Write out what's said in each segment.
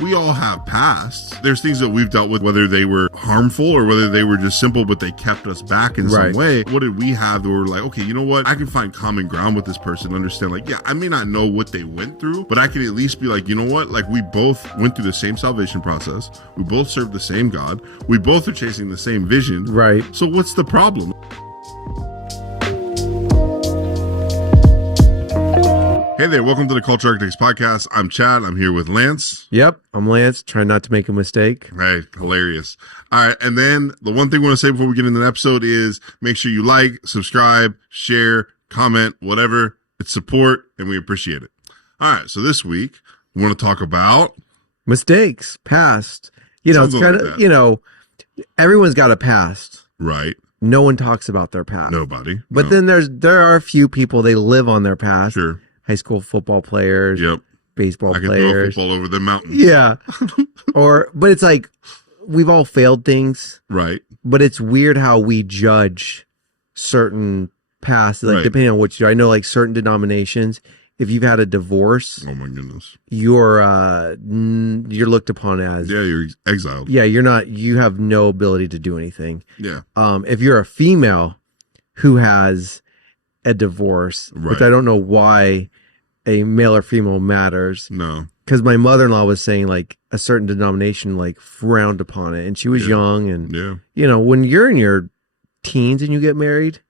we all have pasts. There's things that we've dealt with, whether they were harmful or whether they were just simple, but they kept us back in some way. What did we have that were like, okay, you know what? I can find common ground with this person, understand, like, yeah, I may not know what they went through, but I can at least be like, you know what? Like, we both went through the same salvation process. We both serve the same God. We both are chasing the same vision. Right. So what's the problem? Hey there, welcome to the Culture Architects Podcast. I'm Chad. I'm here with Lance. Yep, I'm Lance. Trying not to make a mistake. Hey, hilarious. All right, and then the one thing we want to say before we get into the episode is make sure you like, subscribe, share, comment, whatever. It's support, and we appreciate it. All right, so this week, we want to talk about... mistakes, past. You know, it's kind of, you know, everyone's got a past. Right. No one talks about their past. Nobody. But then there are a few people, they live on their past. Sure. High school football players, baseball I can players. throw a football over the mountain. Yeah. But it's like, we've all failed things. Right. But it's weird how we judge certain pasts, like depending on what you do. I know like certain denominations, if you've had a divorce, oh my goodness, you're looked upon as, you're exiled. Yeah, you have no ability to do anything. Yeah. If you're a female who has a divorce, which I don't know why a male or female matters. No. Because my mother-in-law was saying like a certain denomination like frowned upon it, and she was young, and you know, when you're in your teens and you get married,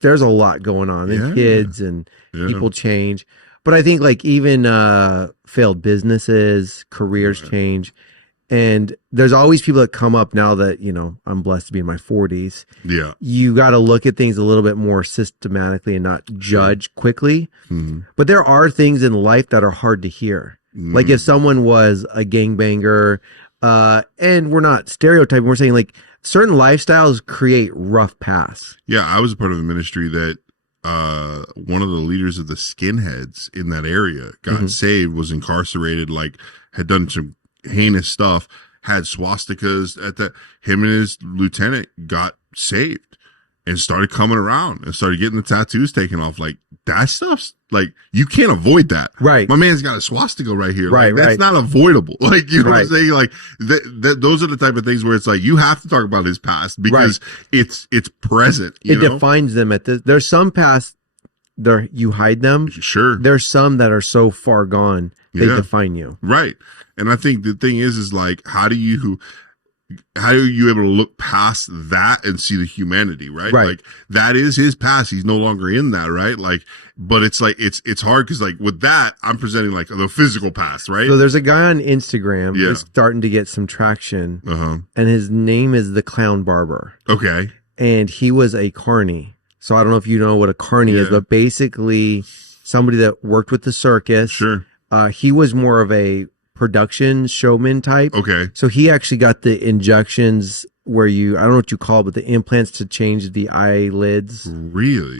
there's a lot going on, and kids and people change. But I think like even failed businesses, careers change. And there's always people that come up now that, you know, I'm blessed to be in my 40s. Yeah. You got to look at things a little bit more systematically and not judge quickly. Mm-hmm. But there are things in life that are hard to hear. Mm-hmm. Like if someone was a gangbanger, and we're not stereotyping, we're saying like certain lifestyles create rough paths. Yeah. I was a part of a ministry that one of the leaders of the skinheads in that area got saved, was incarcerated, like had done some heinous stuff, had swastikas at that. Him and his lieutenant got saved and started coming around and started getting the tattoos taken off. Like that stuff's like, you can't avoid that. Right. My man's got a swastika right here. Right. Like, that's not avoidable. Like, you know what I'm saying? Like those are the type of things where it's like, you have to talk about his past because it's present. It defines them at this. There's some past there, you hide them. Sure. There's some that are so far gone, they define you. Right. And I think the thing is like, how are you able to look past that and see the humanity, right? Like that is his past. He's no longer in that, right? Like, but it's like, it's hard because like with that, I'm presenting like the physical past, right? So there's a guy on Instagram who's starting to get some traction, and his name is the Clown Barber. Okay. And he was a carny. So I don't know if you know what a carny is, but basically somebody that worked with the circus. Sure. He was more of a production showman type. Okay. So he actually got the injections where I don't know what you call it, but the implants to change the eyelids. Really?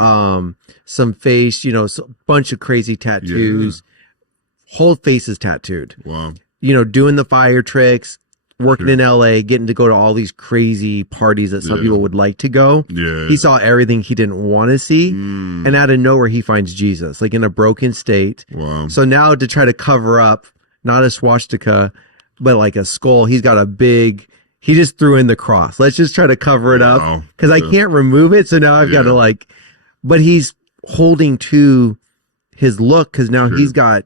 Some face, you know, a bunch of crazy tattoos. Yeah. Whole face is tattooed. Wow. You know, doing the fire tricks, working in LA, getting to go to all these crazy parties that some people would like to go. Yeah. He saw everything he didn't want to see. And out of nowhere, he finds Jesus, like in a broken state. Wow. So now to try to cover up, not a swastika, but like a skull, he's got he just threw in the cross. Let's just try to cover it up because I can't remove it. So now I've got to but he's holding to his look because now he's got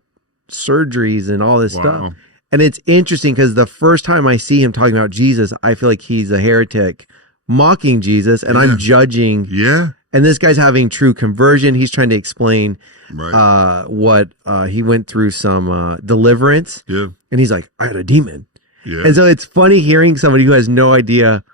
surgeries and all this stuff. And it's interesting because the first time I see him talking about Jesus, I feel like he's a heretic mocking Jesus, and I'm judging. Yeah. And this guy's having true conversion. He's trying to explain what he went through some deliverance. Yeah. And he's like, I had a demon. Yeah. And so it's funny hearing somebody who has no idea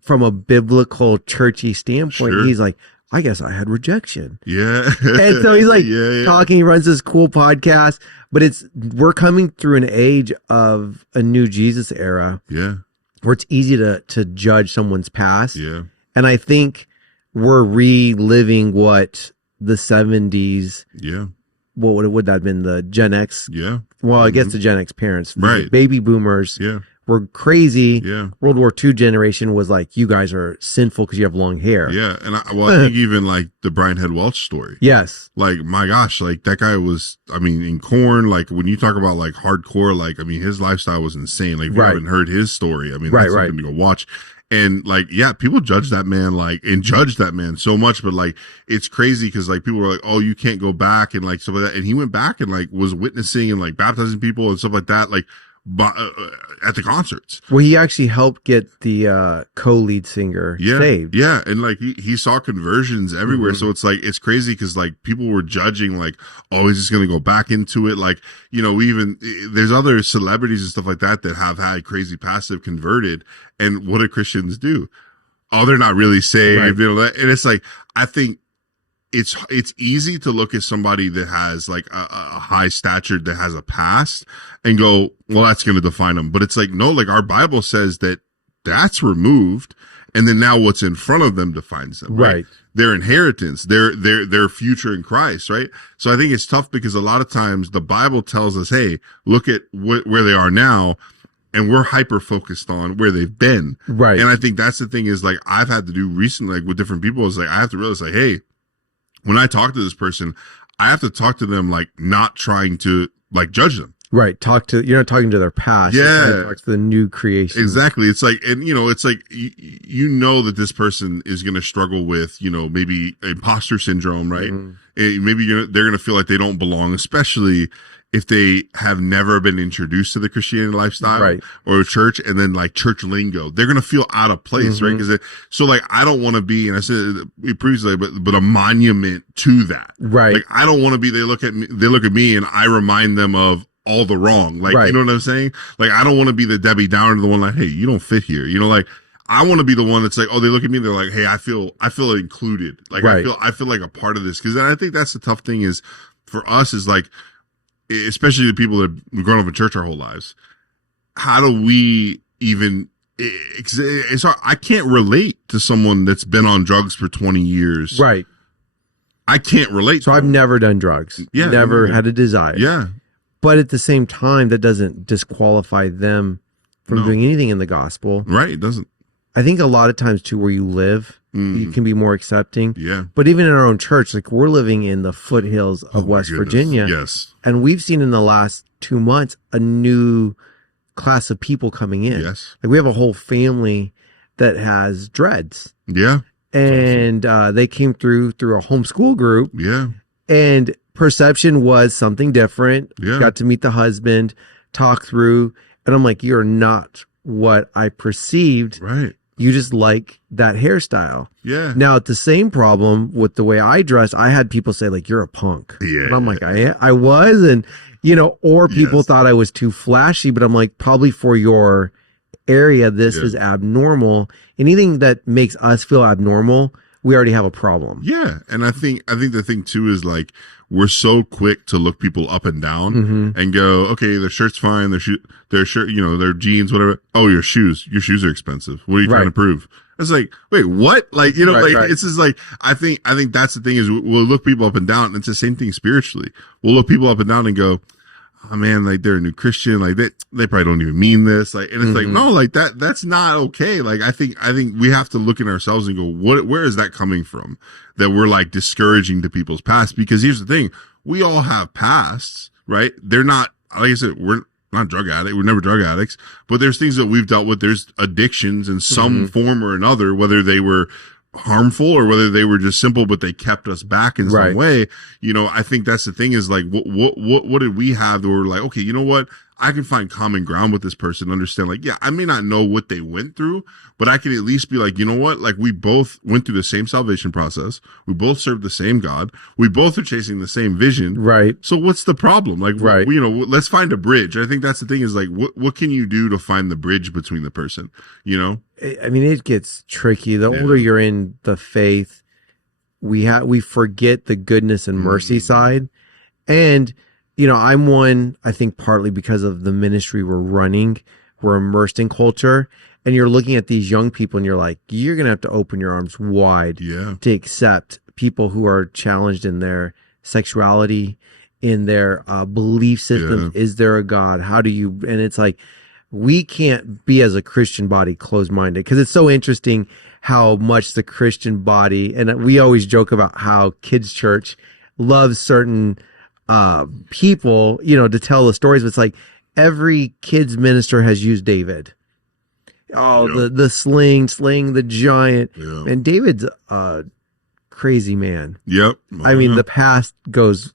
from a biblical churchy standpoint. Sure. He's like, I guess I had rejection. Yeah. And so he's like talking, he runs this cool podcast, but we're coming through an age of a new Jesus era. Yeah. Where it's easy to judge someone's past. Yeah. And I think we're reliving what the 70s. Yeah. What would that have been? The Gen X? Yeah. Well, I guess the Gen X parents. Right. Baby boomers were crazy. Yeah. World War II generation was like, you guys are sinful because you have long hair. Yeah. And I think even like the Brian Head Welch story. Yes. Like, my gosh, like that guy was, I mean, in Korn, like when you talk about like hardcore, like, I mean, his lifestyle was insane. Like, if you haven't heard his story, I mean, that's something to go watch. And like, yeah, people judge that man, like, and judge that man so much, but like, it's crazy because like people were like, oh, you can't go back and like stuff like that. And he went back and like was witnessing and like baptizing people and stuff like that, like at the concerts. Well, he actually helped get the co-lead singer saved. Yeah. And like he saw conversions everywhere. So it's like, it's crazy because like people were judging like, oh, he's just going to go back into it. Like, you know, there's other celebrities and stuff like that that have had crazy passive converted. And what do Christians do? Oh, they're not really saved. You know, and it's like, I think it's easy to look at somebody that has like a high stature that has a past and go, well, that's going to define them. But it's like, no, like our Bible says that that's removed. And then now what's in front of them defines them. Right. Their inheritance, their future in Christ. Right. So I think it's tough because a lot of times the Bible tells us, hey, look at where they are now. And we're hyper focused on where they've been. Right. And I think that's the thing is like, I've had to do recently, like with different people is like, I have to realize like, hey, when I talk to this person, I have to talk to them like not trying to like judge them. Right. You're not talking to their past. Yeah. Talk to the new creation. Exactly. It's like, and you know, it's like, you know that this person is going to struggle with, you know, maybe imposter syndrome, right? And maybe they're going to feel like they don't belong, especially if they have never been introduced to the Christianity lifestyle or church and then like church lingo, they're going to feel out of place, right? Because so like, I don't want to be, and I said it previously, but a monument to that. Right. Like, I don't want to be, they look at me and I remind them of all the wrong. Like, you know what I'm saying? Like, I don't want to be the Debbie Downer, the one like, hey, you don't fit here. You know, like, I want to be the one that's like, oh, they look at me and they're like, hey, I feel included. Like, I feel like a part of this. Cause I think that's the tough thing is for us is like, especially the people that have grown up in church our whole lives, how do we even, it's hard. I can't relate to someone that's been on drugs for 20 years. Right. I can't relate. So I've never done drugs. Yeah. Never had a desire. Yeah. But at the same time, that doesn't disqualify them from doing anything in the gospel. Right. It doesn't. I think a lot of times too, where you live, you can be more accepting. Yeah. But even in our own church, like we're living in the foothills of West Virginia. Yes. And we've seen in the last 2 months a new class of people coming in. Yes. Like we have a whole family that has dreads. Yeah. And they came through a homeschool group. Yeah. And perception was something different. Yeah. Got to meet the husband, talk through, and I'm like, you're not what I perceived. Right. You just like that hairstyle. Yeah. Now, the same problem with the way I dressed, I had people say like, you're a punk. Yeah. And I'm like, I was. And, you know, or people thought I was too flashy, but I'm like, probably for your area, this is abnormal. Anything that makes us feel abnormal, we already have a problem. Yeah. And I think the thing too is like, we're so quick to look people up and down and go, okay, their shirt's fine, their shirt, you know, their jeans, whatever. Oh, your shoes are expensive. What are you trying to prove? It's like, wait, what? Like, you know, it's just like, I think that's the thing is we'll look people up and down. And it's the same thing spiritually. We'll look people up and down and go, oh man, like they're a new Christian. Like they probably don't even mean this. Like, and it's like, no, like that's not okay. Like, I think we have to look in ourselves and go, where is that coming from? That we're like discouraging to people's past, because here's the thing. We all have pasts, right? They're not, like I said, we're not drug addicts. We're never drug addicts, but there's things that we've dealt with. There's addictions in some form or another, whether they were harmful or whether they were just simple, but they kept us back in some way. You know, I think that's the thing is like, what did we have that were like, okay, you know what? I can find common ground with this person, understand like, yeah, I may not know what they went through, but I can at least be like, you know what? Like we both went through the same salvation process. We both served the same God. We both are chasing the same vision. Right. So what's the problem? Like, you know, let's find a bridge. I think that's the thing is like, what can you do to find the bridge between the person? You know? I mean, it gets tricky. The older you're in the faith, we forget the goodness and mercy side. And, you know, I'm one, I think partly because of the ministry we're running, we're immersed in culture, and you're looking at these young people and you're like, you're going to have to open your arms wide to accept people who are challenged in their sexuality, in their belief systems. Is there a God? How do you, and it's like, we can't be as a Christian body closed-minded, because it's so interesting how much the Christian body, and we always joke about how kids church loves certain people, to tell the stories. But it's like every kids minister has used David. Oh, the slaying the giant. Yeah. And David's a crazy man. Yep. I mean, the past goes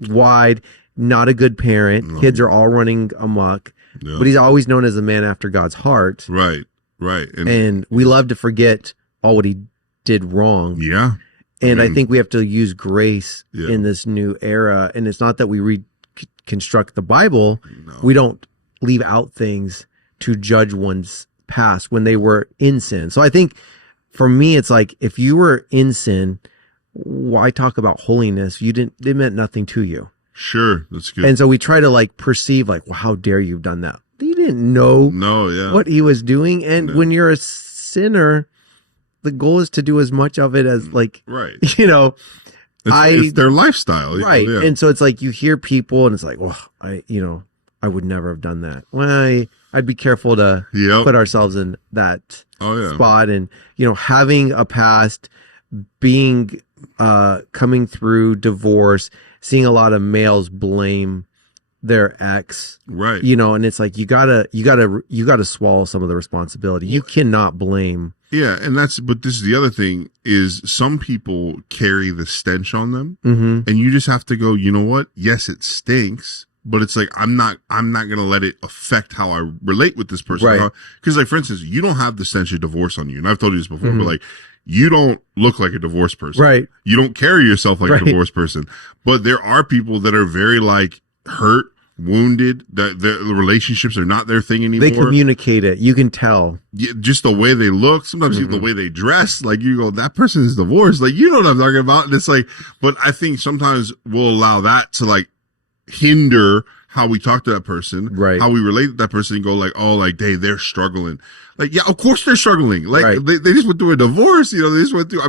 wide, not a good parent. No. Kids are all running amok. Yeah. But he's always known as a man after God's heart. Right. And we love to forget all what he did wrong. Yeah. And I think we have to use grace in this new era. And it's not that we reconstruct the Bible. No. We don't leave out things to judge one's past when they were in sin. So I think for me, it's like, if you were in sin, why talk about holiness? It meant nothing to you. Sure. That's good. And so we try to perceive well, how dare you have done that? He didn't know what he was doing. And when you're a sinner, the goal is to do as much of it as right. It's their lifestyle. Right. Yeah. And so it's like, you hear people and it's like, well, I would never have done that. Well, I'd be careful to put ourselves in that spot. And, having a past, being, coming through divorce, seeing a lot of males blame their ex, right? And it's like, you gotta swallow some of the responsibility. You cannot blame. Yeah. But this is the other thing, is some people carry the stench on them, and you just have to go, you know what? Yes, it stinks, but it's like, I'm not going to let it affect how I relate with this person. Right. Because for instance, you don't have the stench of divorce on you. And I've told you this before, but you don't look like a divorced person. Right. You don't carry yourself like a divorced person. But there are people that are very hurt, wounded, that the relationships are not their thing anymore. They communicate it. You can tell. Yeah, just the way they look, sometimes even the way they dress, you go, that person is divorced. You know what I'm talking about. And it's but I think sometimes we'll allow that to hinder how we talk to that person, right? How we relate to that person, and go they're struggling. Yeah, of course they're struggling. They just went through a divorce, they just went through,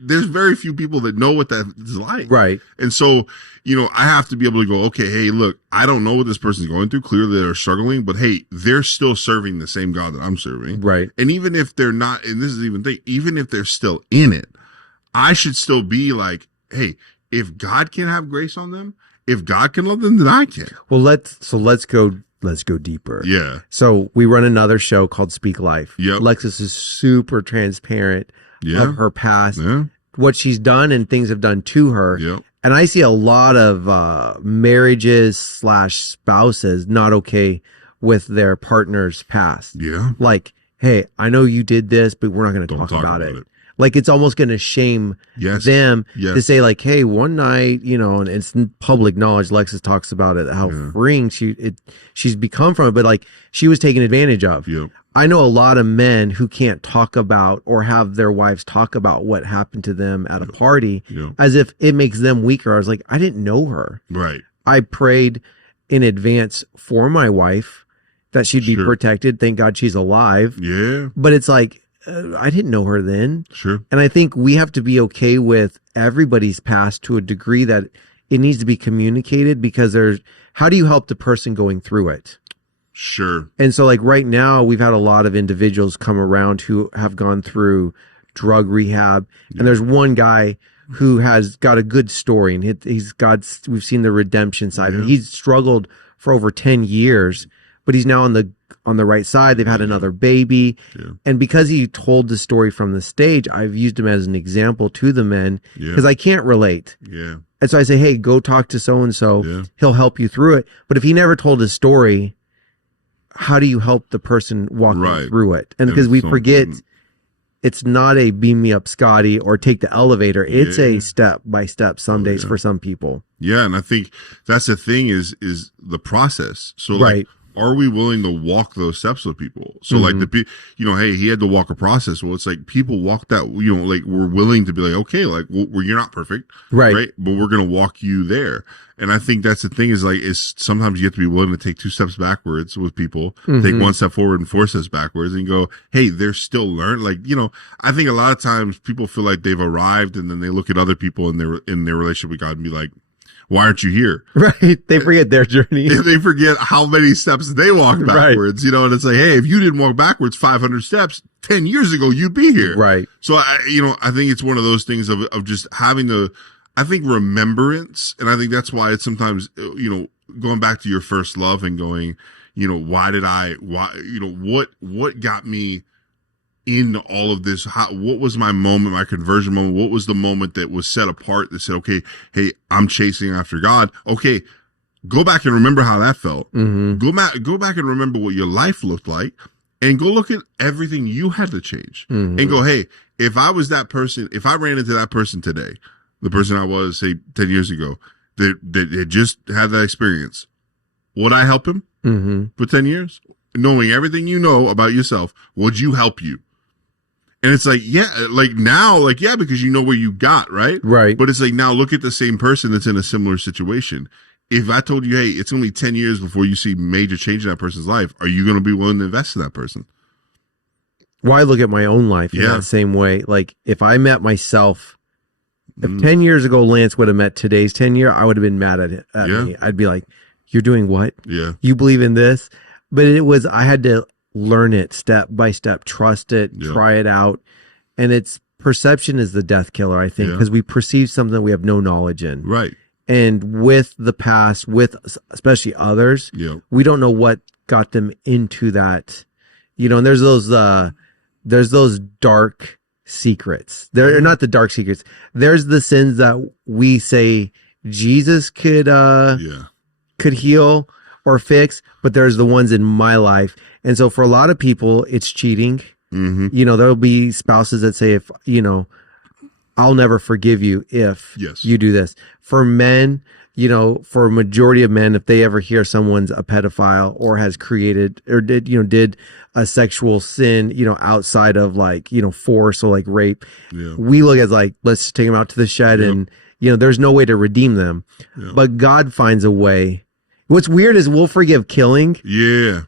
there's very few people that know what that is like. Right. And so, I have to be able to go, okay, hey, look, I don't know what this person's going through. Clearly they're struggling, but hey, they're still serving the same God that I'm serving. Right. And even if they're not, and this is even thing, even if they're still in it, I should still be hey, if God can have grace on them, if God can love them, then I can. Well, let's go deeper. Yeah. So we run another show called Speak Life. Yep. Alexis is super transparent of her past, what she's done and things have done to her. Yep. And I see a lot of marriages / spouses not okay with their partner's past. Yeah. Hey, I know you did this, but we're not going to talk about it. It's almost going to shame them to say hey, one night, and it's public knowledge. Lexus talks about it, how freeing she's become from it, but she was taken advantage of. Yep. I know a lot of men who can't talk about or have their wives talk about what happened to them at a party as if it makes them weaker. I was like, I didn't know her. Right. I prayed in advance for my wife that she'd be protected. Thank God she's alive. Yeah. But it's I didn't know her then. Sure. And I think we have to be okay with everybody's past to a degree that it needs to be communicated, because how do you help the person going through it? Sure. And so right now we've had a lot of individuals come around who have gone through drug rehab. Yeah. And there's one guy who has got a good story, and we've seen the redemption side. And he's struggled for over 10 years, but he's now on the right side. They've had another baby. Yeah. And because he told the story from the stage, I've used him as an example to the men, because I can't relate. Yeah. And so I say, hey, go talk to so-and-so. Yeah. He'll help you through it. But if he never told his story, how do you help the person walking through it? And because we forget, it's not a beam me up, Scotty, or take the elevator. It's a step by step some days for some people. Yeah. And I think that's the thing is the process. So are we willing to walk those steps with people? So hey, he had to walk a process. Well, it's people walk that, we're willing to be okay, well, you're not perfect. Right. But we're going to walk you there. And I think that's the thing is sometimes you have to be willing to take 2 steps backwards with people, take 1 step forward and 4 steps backwards, and go, hey, they're still learning. I think a lot of times people feel like they've arrived, and then they look at other people in their relationship with God and be like, why aren't you here? Right. They forget their journey. They forget how many steps they walked backwards, you know, and it's like, hey, if you didn't walk backwards 500 steps 10 years ago, you'd be here. Right. So I think it's one of those things of just having remembrance. And I think that's why it's sometimes, going back to your first love and going, what got me in all of this? What was my moment, my conversion moment? What was the moment that was set apart that said, okay, hey, I'm chasing after God. Okay, go back and remember how that felt. Mm-hmm. Go back and remember what your life looked like, and go look at everything you had to change, mm-hmm. and go, hey, if I was that person, if I ran into that person today, the person I was, say, 10 years ago, that just had that experience, would I help him mm-hmm. for 10 years? Knowing everything you know about yourself, would you help you? And it's like, yeah, because you know where you got, right? Right. But it's like, now look at the same person that's in a similar situation. If I told you, hey, it's only 10 years before you see major change in that person's life, are you going to be willing to invest in that person? Well, I look at my own life in that same way. Like, if I met myself, if 10 years ago Lance would have met today's 10-year, I would have been mad at me. I'd be like, you're doing what? Yeah. You believe in this? But I had to learn it step by step, trust it, try it out. And it's perception is the death killer, I think, because we perceive something that we have no knowledge in. Right. And with the past, with especially others, we don't know what got them into that, and there's those dark secrets. They're not the dark secrets. There's the sins that we say Jesus could heal or fix, but there's the ones in my life. And so for a lot of people, it's cheating. Mm-hmm. There'll be spouses that say, if, I'll never forgive you if you do this. For men, for a majority of men, if they ever hear someone's a pedophile or has created or did a sexual sin, outside of force or like rape, we look at like, let's take them out to the shed and, there's no way to redeem them, but God finds a way. What's weird is we'll forgive killing. Yeah.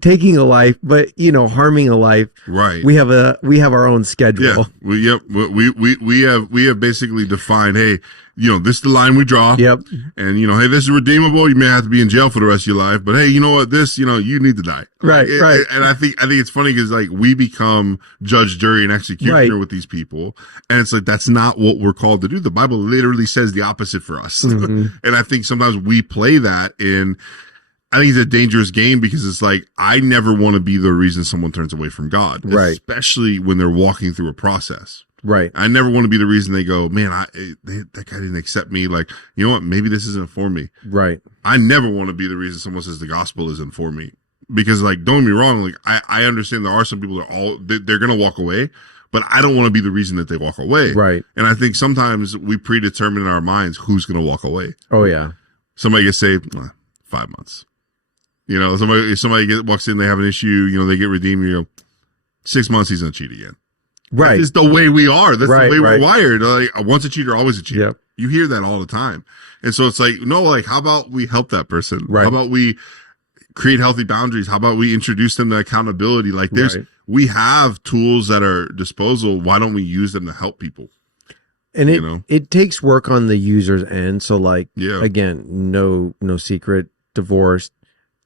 Taking a life, but harming a life. Right. We have our own schedule. Yeah. We have basically defined, hey, this is the line we draw. Yep. And hey, this is redeemable. You may have to be in jail for the rest of your life, but hey, you know what? This, you need to die. Right. Right. And I think it's funny because like we become judge, jury, and executioner with these people, and it's like that's not what we're called to do. The Bible literally says the opposite for us, mm-hmm. And I think sometimes we play that in. I think it's a dangerous game because it's like, I never want to be the reason someone turns away from God, right? Especially when they're walking through a process, right? I never want to be the reason they go, man, that guy didn't accept me. Like, you know what? Maybe this isn't for me. Right. I never want to be the reason someone says the gospel isn't for me, because like, don't get me wrong. Like, I understand there are some people that they're going to walk away, but I don't want to be the reason that they walk away. Right. And I think sometimes we predetermine in our minds who's going to walk away. Oh yeah. Somebody gets saved, 5 months. Somebody walks in, they have an issue, they get redeemed, 6 months, he's going to cheat again. Right. That's the way we are. That's the way we're wired. Like, once a cheater, always a cheater. Yep. You hear that all the time. And so it's like, no, like, how about we help that person? Right. How about we create healthy boundaries? How about we introduce them to accountability? Like we have tools at our disposal. Why don't we use them to help people? And it takes work on the user's end. So like, again, no secret, divorce,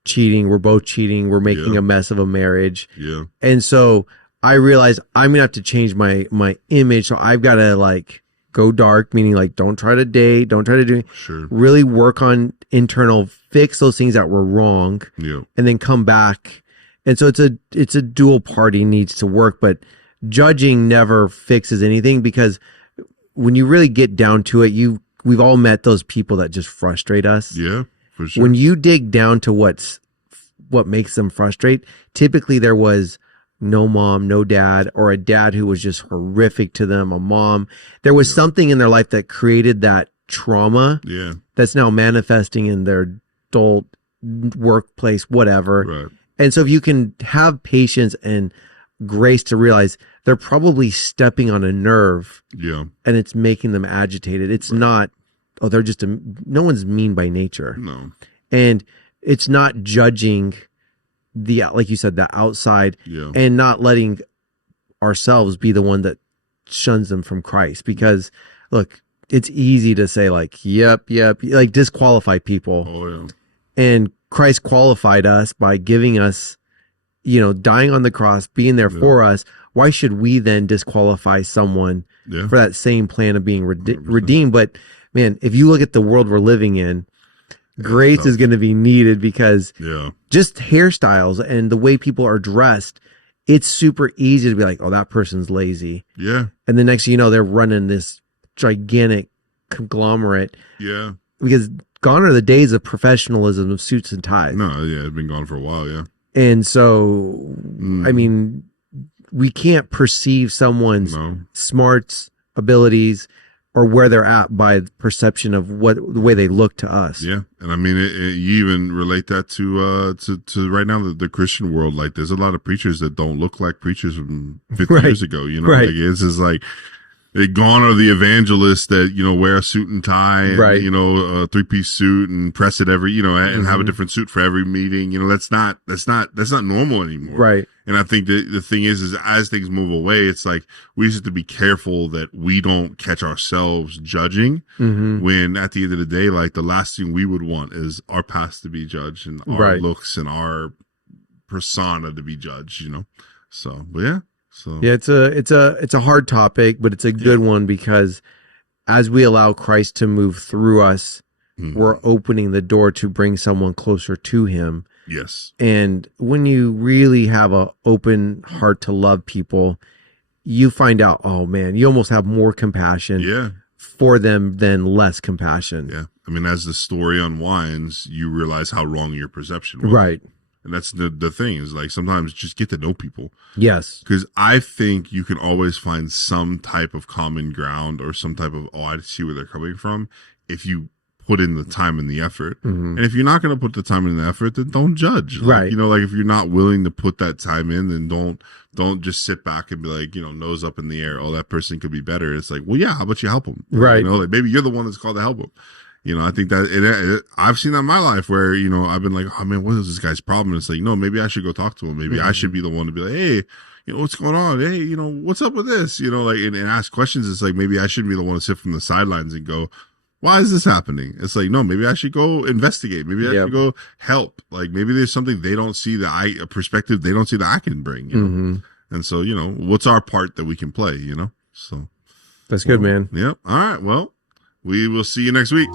cheating, we're both cheating, we're making a mess of a marriage. Yeah. And so I realized I'm gonna have to change my image. So I've got to like go dark, meaning like don't try to date, don't try to do really work on internal, fix those things that were wrong, and then come back. And so it's a dual party needs to work, but judging never fixes anything, because when you really get down to it, we've all met those people that just frustrate us. Yeah. For sure. When you dig down to what makes them frustrate, typically there was no mom, no dad, or a dad who was just horrific to them, a mom. There was something in their life that created that trauma that's now manifesting in their adult workplace, whatever. Right. And so if you can have patience and grace to realize they're probably stepping on a nerve, and it's making them agitated. It's not, they're just no one's mean by nature. No. And it's not judging like you said, the outside, and not letting ourselves be the one that shuns them from Christ. Because look, it's easy to say like, yep, like disqualify people. Oh yeah. And Christ qualified us by giving us, dying on the cross, being there for us. Why should we then disqualify someone for that same plan of being redeemed? But man, if you look at the world we're living in, grace is going to be needed because just hairstyles and the way people are dressed, it's super easy to be like, oh, that person's lazy. Yeah. And the next thing you know, they're running this gigantic conglomerate. Yeah. Because gone are the days of professionalism of suits and ties. No, yeah, it's been gone for a while, yeah. And so, I mean, we can't perceive someone's smarts, abilities, or where they're at by the perception of the way they look to us. Yeah, and I mean, you even relate that to right now the Christian world. Like, there's a lot of preachers that don't look like preachers from 50 years ago. Like it's just like. Gone are the evangelists that, wear a suit and tie and, a 3-piece suit and press it every, and have a different suit for every meeting. That's not normal anymore. Right. And I think the thing is as things move away, it's like we just have to be careful that we don't catch ourselves judging when at the end of the day, like the last thing we would want is our past to be judged and our looks and our persona to be judged, So, but yeah. So. Yeah, it's a hard topic, but it's a good one because as we allow Christ to move through us, we're opening the door to bring someone closer to him. Yes. And when you really have an open heart to love people, you find out, oh man, you almost have more compassion for them than less compassion. Yeah. I mean, as the story unwinds, you realize how wrong your perception was. Right. And that's the thing is like sometimes just get to know people. Yes. Because I think you can always find some type of common ground or some type of, I see where they're coming from if you put in the time and the effort. And if you're not going to put the time and the effort, then don't judge. Like, like if you're not willing to put that time in, then don't just sit back and be like, nose up in the air. Oh, that person could be better. It's like, well, yeah, how about you help them? Right. Like maybe you're the one that's called to help them. I think that I've seen that in my life where, I've been like, oh man, what is this guy's problem? And it's like, no, maybe I should go talk to him. Maybe I should be the one to be like, hey, what's going on? Hey, what's up with this? And ask questions. It's like, maybe I shouldn't be the one to sit from the sidelines and go, why is this happening? It's like, no, maybe I should go investigate. Maybe I should go help. Like maybe there's something they don't see a perspective they don't see that I can bring, And so, what's our part that we can play, So that's good, man. Yep. All right. Well, we will see you next week.